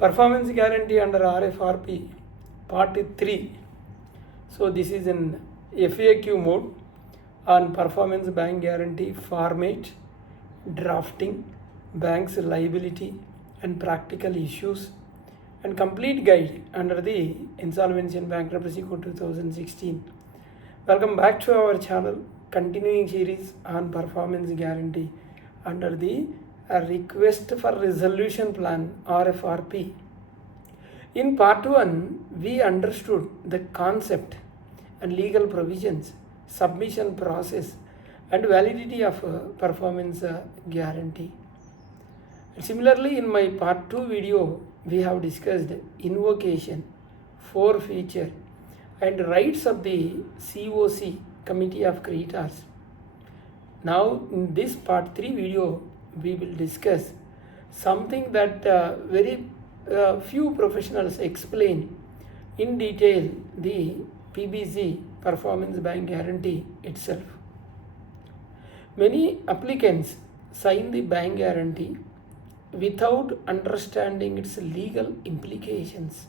Performance guarantee under RFRP part 3. So this is in FAQ mode on performance bank guarantee format, drafting, bank's liability and practical issues, and complete guide under the Insolvency and Bankruptcy Code 2016. Welcome back to our channel, continuing series on performance guarantee under the request for resolution plan RFRP. In part 1, we understood the concept and legal provisions, submission process and validity of performance guarantee. Similarly, in my part 2 video, we have discussed invocation, forfeiture and rights of the COC, Committee of Creditors. Now in this part 3 video, we will discuss something that very few professionals explain in detail, the PBG, performance bank guarantee itself. Many applicants sign the bank guarantee without understanding its legal implications.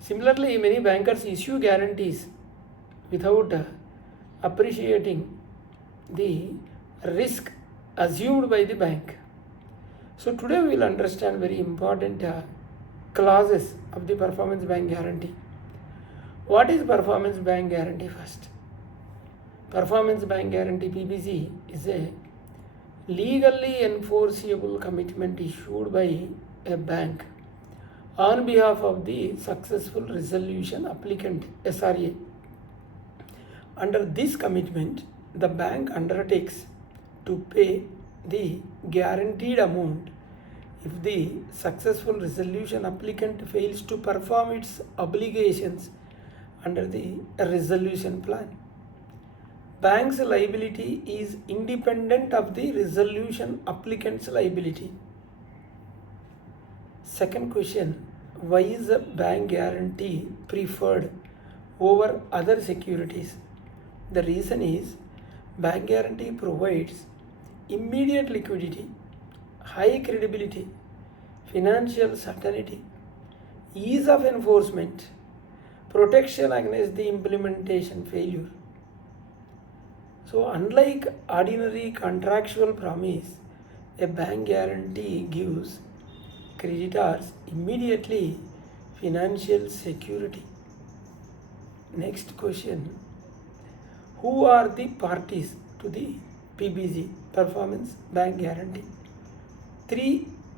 Similarly, many bankers issue guarantees without appreciating the risk assumed by the bank. So today we will understand very important clauses of the performance bank guarantee. What is performance bank guarantee first? Performance bank guarantee PBG is a legally enforceable commitment issued by a bank on behalf of the successful resolution applicant SRA. Under this commitment, the bank undertakes to pay the guaranteed amount if the successful resolution applicant fails to perform its obligations under the resolution plan. Bank's liability is independent of the resolution applicant's liability. Second question, why is a bank guarantee preferred over other securities? The reason is bank guarantee provides immediate liquidity, high credibility, financial certainty, ease of enforcement, protection against the implementation failure. So unlike ordinary contractual promise, a bank guarantee gives creditors immediately financial security. Next question, who are the parties to the PBG, performance bank guarantee?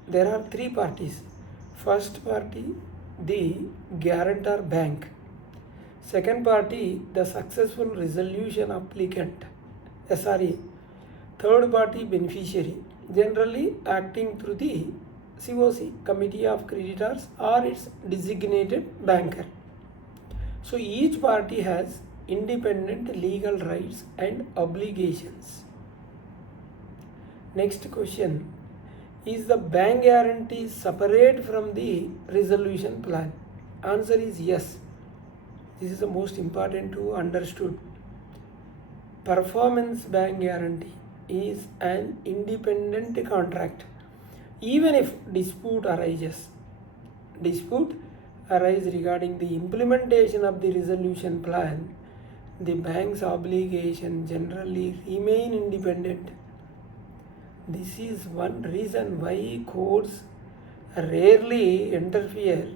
There are three parties. First party, the guarantor bank. Second party, the successful resolution applicant, SRA. Third party, beneficiary, generally acting through the COC, Committee of Creditors, or its designated banker. So each party has independent legal rights and obligations. Next question, is the bank guarantee separate from the resolution plan? Answer is yes. This is the most important to understood. Performance bank guarantee is an independent contract. Even if dispute arises regarding the implementation of the resolution plan, the bank's obligation generally remain independent. This is one reason why courts rarely interfere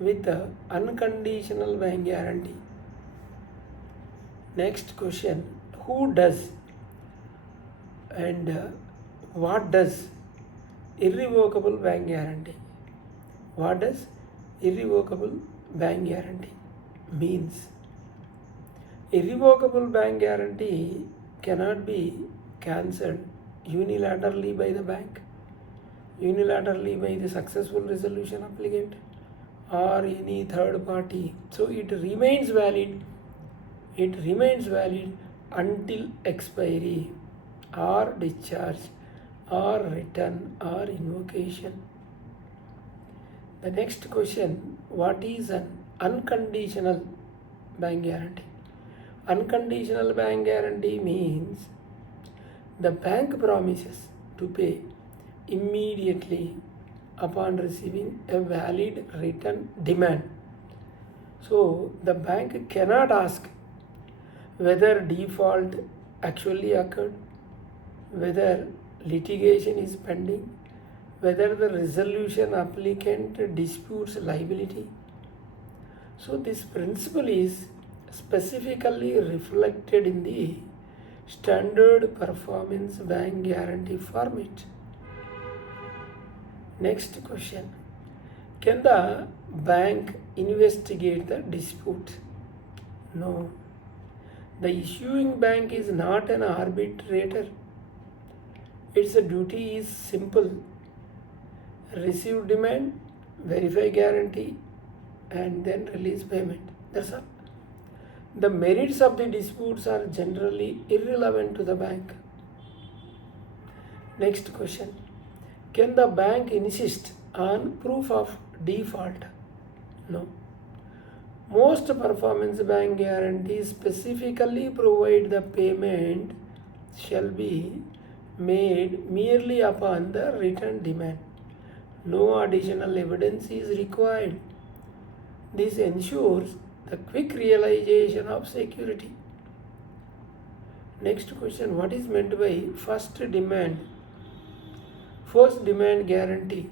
with the unconditional bank guarantee. Next question, who does and what does irrevocable bank guarantee? What does irrevocable bank guarantee means? Irrevocable bank guarantee cannot be cancelled unilaterally by the bank, unilaterally by the successful resolution applicant or any third party. So it remains valid until expiry or discharge or return or invocation. The next question, what is an unconditional bank guarantee? Unconditional bank guarantee means the bank promises to pay immediately upon receiving a valid written demand. So the bank cannot ask whether default actually occurred, whether litigation is pending, whether the resolution applicant disputes liability. So this principle is specifically reflected in the standard performance bank guarantee format. Next question. Can the bank investigate the dispute? No. The issuing bank is not an arbitrator. Its duty is simple. Receive demand, verify guarantee, and then release payment. That's all. The merits of the disputes are generally irrelevant to the bank. Next question. Can the bank insist on proof of default? No. Most performance bank guarantees specifically provide the payment shall be made merely upon the written demand. No additional evidence is required. This ensures the quick realization of security. Next question. What is meant by first demand guarantee?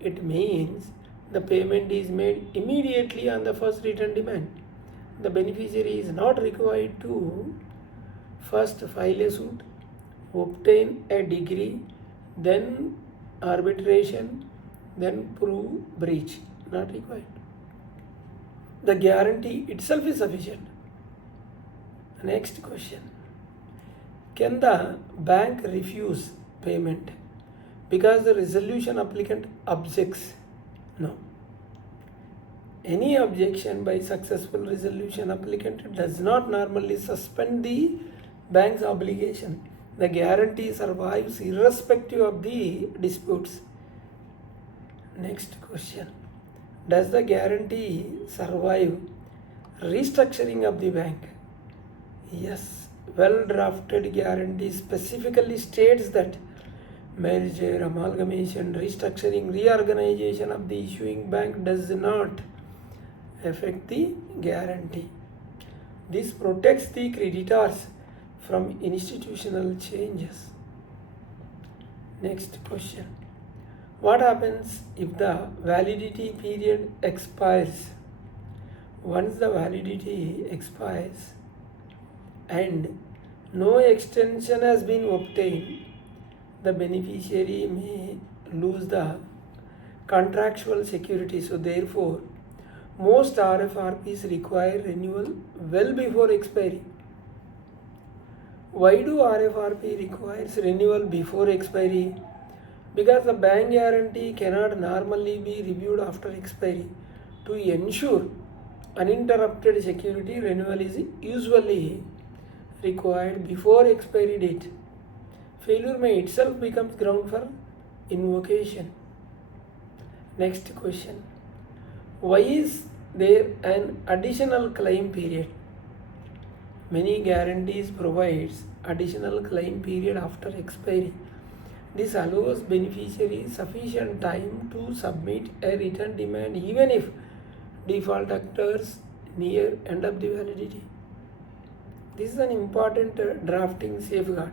It means the payment is made immediately on the first written demand. The beneficiary is not required to first file a suit, obtain a degree, then arbitration, then prove breach. Not required. The guarantee itself is sufficient. Next question. Can the bank refuse payment because the resolution applicant objects? No. Any objection by successful resolution applicant does not normally suspend the bank's obligation. The guarantee survives irrespective of the disputes. Next question. Does the guarantee survive restructuring of the bank? Yes. Well-drafted guarantee specifically states that merger, amalgamation, restructuring, reorganization of the issuing bank does not affect the guarantee. This protects the creditors from institutional changes. Next question. What happens if the validity period expires? Once the validity expires and no extension has been obtained, the beneficiary may lose the contractual security. So therefore, most RFRPs require renewal well before expiry. Why do RFRP requires renewal before expiry? Because the bank guarantee cannot normally be reviewed after expiry. To ensure uninterrupted security, renewal is usually required before expiry date. Failure may itself becomes ground for invocation. Next question. Why is there an additional claim period? Many guarantees provides additional claim period after expiry. This allows beneficiaries sufficient time to submit a written demand even if default occurs near end of the validity. This is an important drafting safeguard.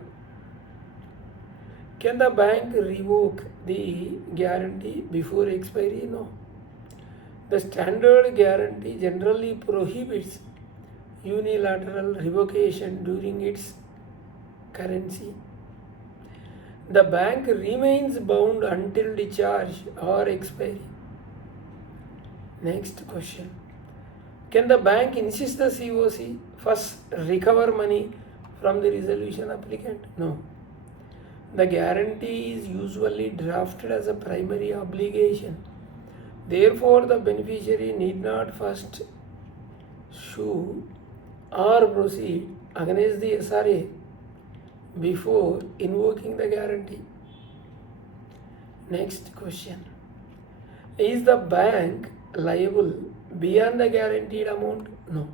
Can the bank revoke the guarantee before expiry? No. The standard guarantee generally prohibits unilateral revocation during its currency. The bank remains bound until discharge or expiry. Next question. Can the bank insist the COC first recover money from the resolution applicant? No. The guarantee is usually drafted as a primary obligation. Therefore, the beneficiary need not first sue or proceed against the SRA before invoking the guarantee. Next question. Is the bank liable beyond the guaranteed amount? No.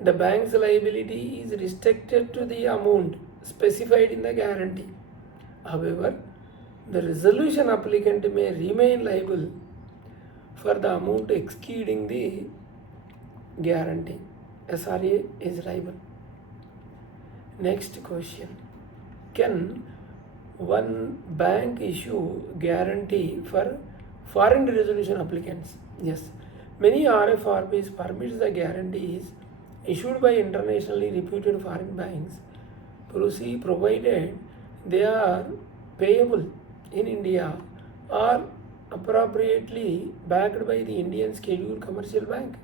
The bank's liability is restricted to the amount specified in the guarantee. However, the resolution applicant may remain liable for the amount exceeding the guarantee. SRA is liable. Next question. Can one bank issue guarantee for foreign resolution applicants? Yes. Many RFRPs permits the guarantees issued by internationally reputed foreign banks provided they are payable in India or appropriately backed by the Indian scheduled commercial bank.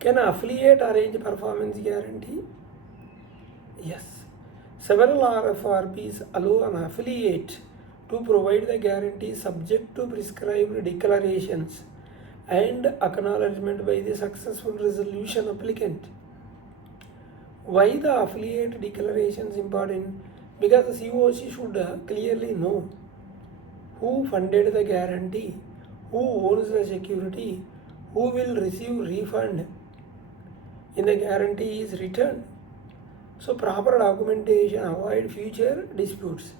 Can an affiliate arrange performance guarantee? Yes. Several RFRPs allow an affiliate to provide the guarantee subject to prescribed declarations and acknowledgement by the successful resolution applicant. Why the affiliate declaration is important? Because the COC should clearly know who funded the guarantee, who owns the security, who will receive refund in the guarantee is returned. So proper documentation avoid future disputes.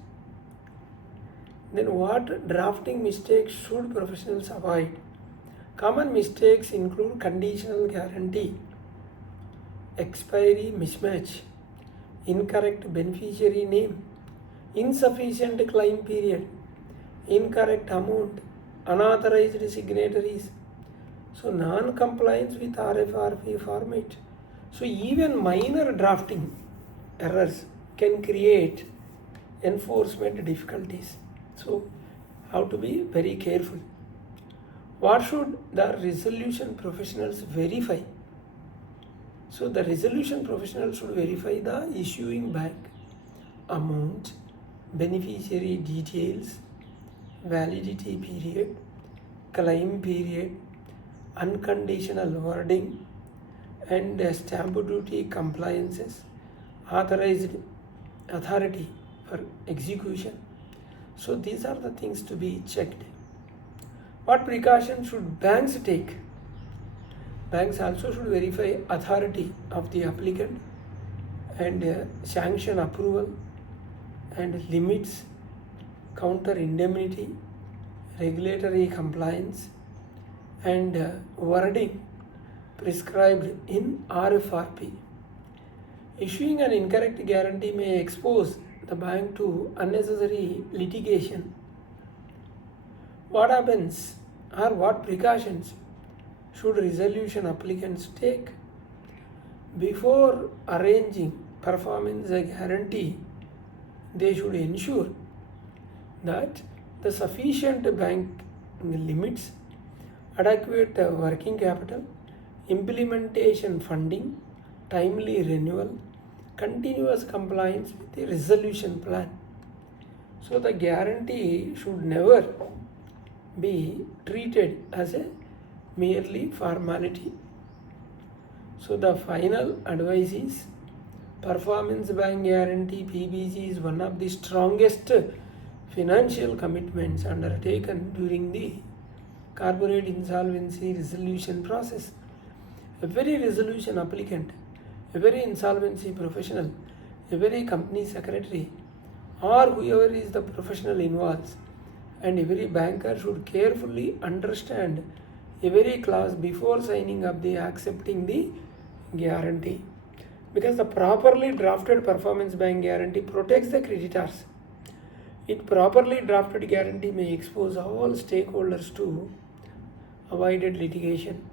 Then what drafting mistakes should professionals avoid? Common mistakes include conditional guarantee, expiry mismatch, incorrect beneficiary name, insufficient claim period, incorrect amount, unauthorized signatories. So non-compliance with RFRP format. So even minor drafting errors can create enforcement difficulties. So how to be very careful. What should the resolution professionals verify? So the resolution professional should verify the issuing bank, amount, beneficiary details, validity period, claim period, unconditional wording, and stamp duty compliances, authorized authority for execution. So these are the things to be checked. What precautions should banks take? Banks also should verify authority of the applicant and sanction approval and limits, counter indemnity, regulatory compliance, and wording prescribed in RFRP. Issuing an incorrect guarantee may expose the bank to unnecessary litigation. What happens or what precautions should resolution applicants take? Before arranging performance guarantee, they should ensure that the sufficient bank limits, adequate working capital, implementation funding, timely renewal, continuous compliance with the resolution plan. So the guarantee should never be treated as a merely formality. So the final advice is performance bank guarantee PBG is one of the strongest financial commitments undertaken during the corporate insolvency resolution process. Every resolution applicant, every insolvency professional, every company secretary, or whoever is the professional involved, and every banker should carefully understand every clause before signing up the accepting the guarantee, because the properly drafted performance bank guarantee protects the creditors. It properly drafted guarantee may expose all stakeholders to avoided litigation.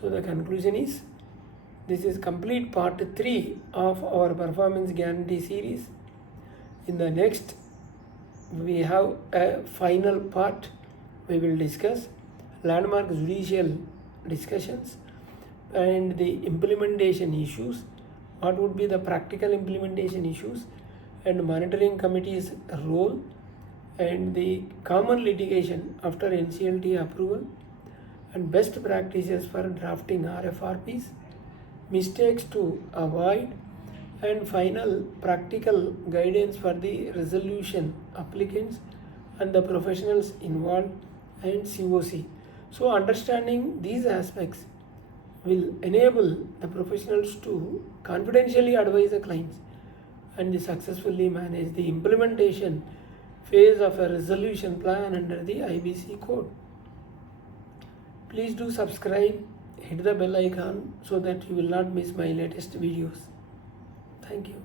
So the conclusion is, this is complete part 3 of our performance guarantee series. In the next, we have a final part. We will discuss landmark judicial discussions and the implementation issues. What would be the practical implementation issues and monitoring committee's role and the common litigation after NCLT approval and best practices for drafting RFRPs, mistakes to avoid, and final practical guidance for the resolution applicants and the professionals involved and COC. So understanding these aspects will enable the professionals to confidentially advise the clients and successfully manage the implementation phase of a resolution plan under the IBC code. Please do subscribe, hit the bell icon so that you will not miss my latest videos. Thank you.